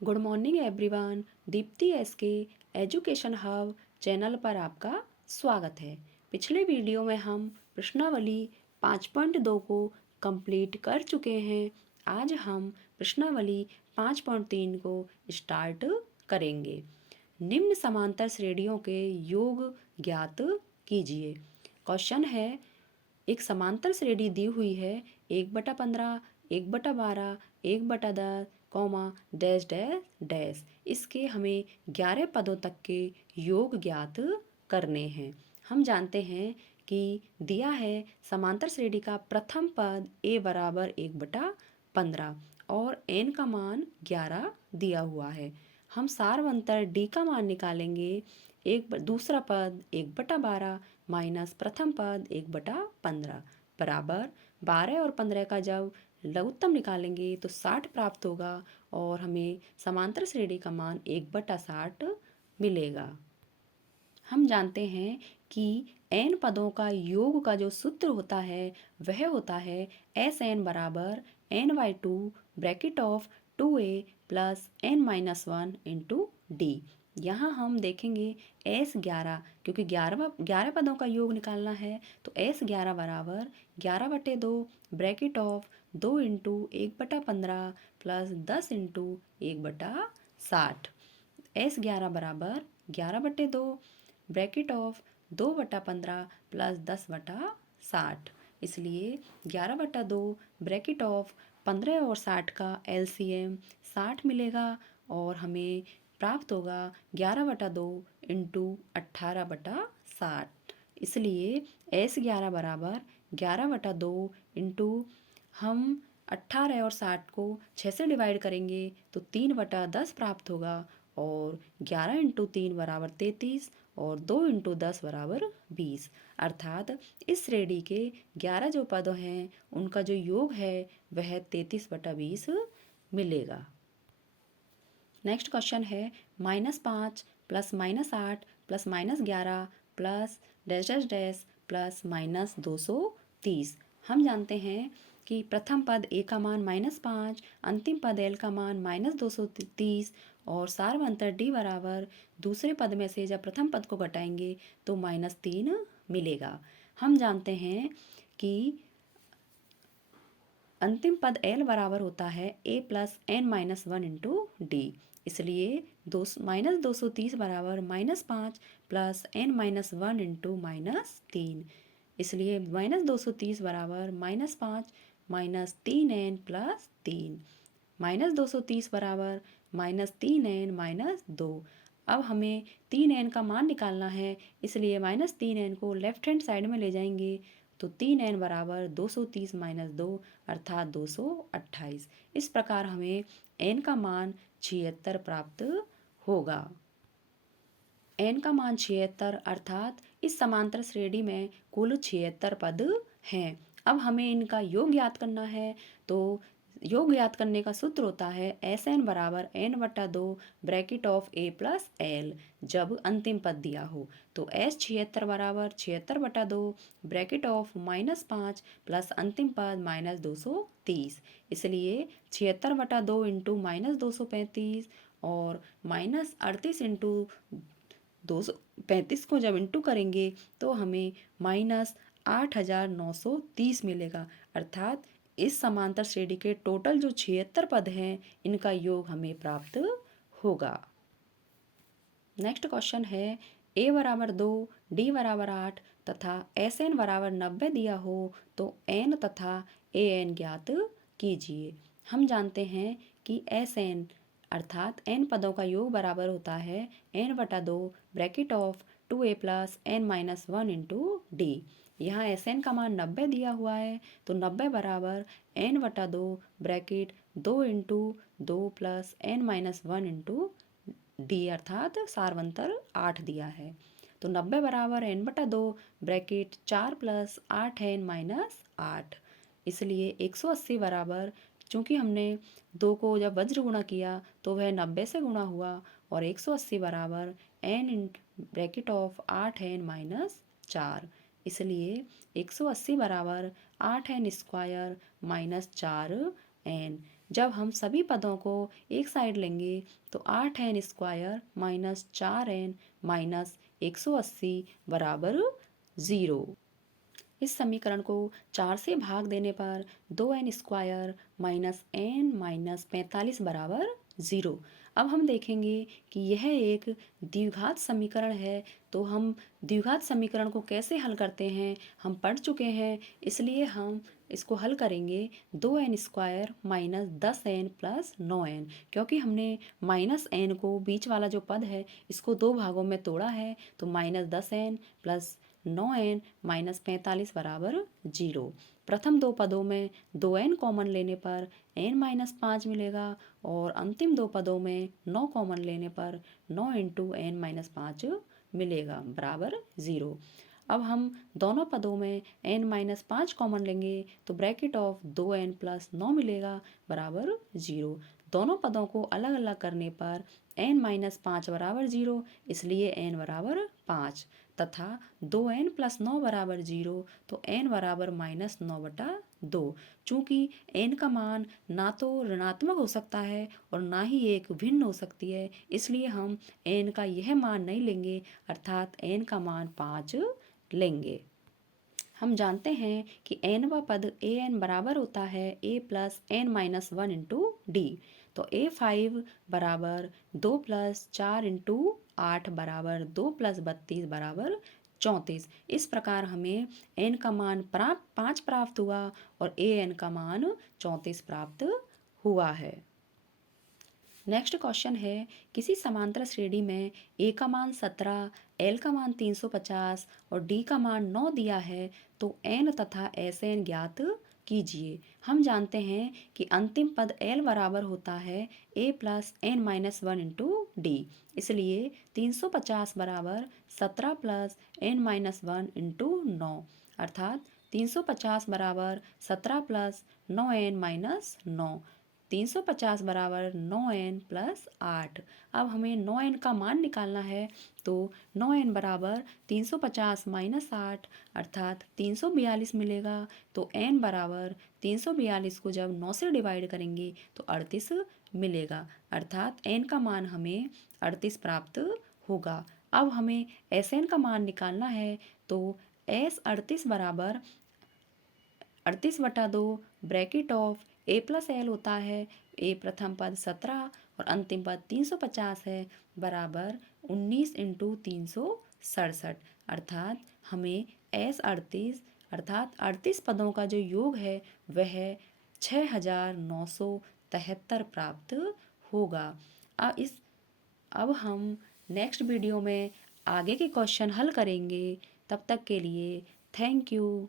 Good morning everyone. Deepti SK education hub channel पर आपका स्वागत है। पिछले वीडियो में हम प्रश्नावली 5.2 को कंप्लीट कर चुके हैं। आज हम प्रश्नावली 5.3 को स्टार्ट करेंगे। निम्न समांतर श्रेणियों के योग ज्ञात कीजिए। क्वेश्चन है, एक समांतर श्रेणी दी हुई है 1/15, 1/12, 1/10, डैश डैश डैश। इसके हमें 11 पदों तक के योग ज्ञात करने हैं। हम जानते हैं कि दिया है समांतर श्रेणी का प्रथम पद a बराबर 1/15 और n का मान 11 दिया हुआ है। हम सारवंतर d का मान निकालेंगे। दूसरा पद 1/12 माइनस प्रथम पद 1/15 बराबर 12 और 15 का जब लघुत्तम निकालेंगे तो 60 प्राप्त होगा और हमें समांतर श्रेणी का मान 1/60 मिलेगा। हम जानते हैं कि n पदों का योग का जो सूत्र होता है वह होता है Sn बराबर n/2 bracket of 2a plus n-1 into D. यहाँ हम देखेंगे S11, क्योंकि 11 पदों का योग निकालना है तो S11 बराबर 11/2 bracket of 2 into 1/15 plus 10 into 1/60। S11 बराबर 11/2 ब्रैकेट ऑफ 2/15 प्लस 10/60। इसलिए 11/2 ब्रैकेट ऑफ 15 और 60 का LCM 60 मिलेगा और हमें प्राप्त होगा 11/2 इंटू 18/60। इसलिए S11 बराबर 11/2 इंटू हम 18 और 60 को 6 से डिवाइड करेंगे तो 3/10 प्राप्त होगा और 11 इंटू 3 बराबर 33 और 2 इंटू 10 बराबर 20। अर्थात इस श्रेणी के 11 जो पद हैं उनका जो योग है वह 33/20 मिलेगा। नेक्स्ट क्वेश्चन है, -5 plus -8 plus -11 plus dash dash dash plus -230। हम जानते हैं कि प्रथम पद a का मान -5, अंतिम पद l का मान -230 और सारवंतर d बराबर दूसरे पद में से जब प्रथम पद को घटाएंगे तो -3 मिलेगा। हम जानते हैं कि अंतिम पद l बराबर होता है a plus n-1 into D. इसलिए -230 बराबर -5 प्लस n-1 इंटू -3। इसलिए -230 बराबर -5 माइनस 3n प्लस 3। -230 बराबर -3n माइनस 2। अब हमें 3n का मान निकालना है, इसलिए -3n को लेफ्ट हैंड साइड में ले जाएंगे तो 3n बराबर 230 माइनस 2 अर्थात 228। इस प्रकार हमें n का मान 76 प्राप्त होगा। n का मान 76 अर्थात इस समांतर श्रेणी में कुल 76 पद हैं। अब हमें इनका योग ज्ञात करना है तो योग ज्ञात करने का सूत्र होता है Sn बराबर n/2 bracket of a plus l जब अंतिम पद दिया हो तो S76 बराबर 76/2 ब्रैकेट ऑफ -5 प्लस अंतिम पद -230। इसलिए 76/2 इंटू -235 और -38 इंटू 235 को जब इंटू करेंगे तो हमें -8930 मिलेगा। अर्थात इस समांतर श्रेणी के टोटल जो 76 पद हैं इनका योग हमें प्राप्त होगा। नेक्स्ट क्वेश्चन है, a बराबर 2, d बराबर 8 तथा Sn बराबर 90 दिया हो तो n तथा an ज्ञात कीजिए। हम जानते हैं कि Sn अर्थात n पदों का योग बराबर होता है n/2 bracket of 2a plus n-1 into D. यहाँ Sn का मान 90 दिया हुआ है तो 90 बराबर n/2 bracket 2 into 2 plus n-1 into D अर्थात सारवंतर 8 दिया है तो 90 बराबर n/2 bracket 4 plus 8n minus 8। इसलिए 180 बराबर, चूँकि हमने 2 को जब वज्र गुणा किया तो वह 90 से गुणा हुआ और 180 बराबर n in bracket of 8n minus 4। इसलिए 180 बराबर 8n स्क्वायर माइनस 4n। जब हम सभी पदों को एक साइड लेंगे तो 8n square minus 4n minus 180 बराबर 0। इस समीकरण को 4 से भाग देने पर 2n square minus n minus 45 बराबर 0। अब हम देखेंगे कि यह एक द्विघात समीकरण है, तो हम द्विघात समीकरण को कैसे हल करते हैं हम पढ़ चुके हैं, इसलिए हम इसको हल करेंगे 2n square minus 10n plus 9n। क्योंकि हमने माइनस n को बीच वाला जो पद है इसको दो भागों में तोड़ा है, तो minus 10n plus 9n minus 45 बराबर 0। प्रथम दो पदों में 2n कॉमन लेने पर n माइनस 5 मिलेगा और अंतिम दो पदों में 9 कॉमन लेने पर 9 इंटू n माइनस 5 मिलेगा बराबर 0। अब हम दोनों पदों में n माइनस 5 कॉमन लेंगे तो ब्रैकेट ऑफ 2n प्लस 9 मिलेगा बराबर 0। दोनों पदों को अलग अलग करने पर n माइनस 5 बराबर 0, इसलिए n बराबर 5 तथा 2n प्लस 9 बराबर 0, तो n बराबर माइनस 9/2। चूँकि n का मान ना तो ऋणात्मक हो सकता है और ना ही एक भिन्न हो सकती है, इसलिए हम n का यह मान नहीं लेंगे, अर्थात n का मान 5 लेंगे। हम जानते हैं कि nवा पद an बराबर होता है a plus n minus 1 into D. तो a5 बराबर 2 प्लस 4 इंटू 8 बराबर 2 प्लस 32 बराबर 34। इस प्रकार हमें n का मान 5 प्राप्त हुआ और an का मान 34 प्राप्त हुआ है। नेक्स्ट क्वेश्चन है, किसी समांतर श्रेणी में a का मान 17, l का मान 350 और d का मान 9 दिया है, तो n तथा Sn ज्ञात कीजिए। हम जानते हैं कि अंतिम पद l बराबर होता है a plus n minus 1 into D, इसलिए 350 बराबर 17 प्लस n माइनस 1 इंटू 9, अर्थात 350 बराबर 17 प्लस 9n माइनस 9। 350 बराबर 9n प्लस 8। अब हमें 9n का मान निकालना है, तो 9n बराबर 350 माइनस 8 अर्थात 342 मिलेगा। तो n बराबर 342 को जब 9 से डिवाइड करेंगे तो 38 मिलेगा, अर्थात n का मान हमें 38 प्राप्त होगा। अब हमें Sn का मान निकालना है, तो S 38 बराबर 38/2 bracket of a plus L होता है, a प्रथम पद 17 और अंतिम पद 350 है बराबर 19 इंटू 367, अर्थात हमें S 38 अर्थात 38 पदों का जो योग है वह 6973 प्राप्त होगा। अब हम नेक्स्ट वीडियो में आगे के क्वेश्चन हल करेंगे। तब तक के लिए थैंक यू।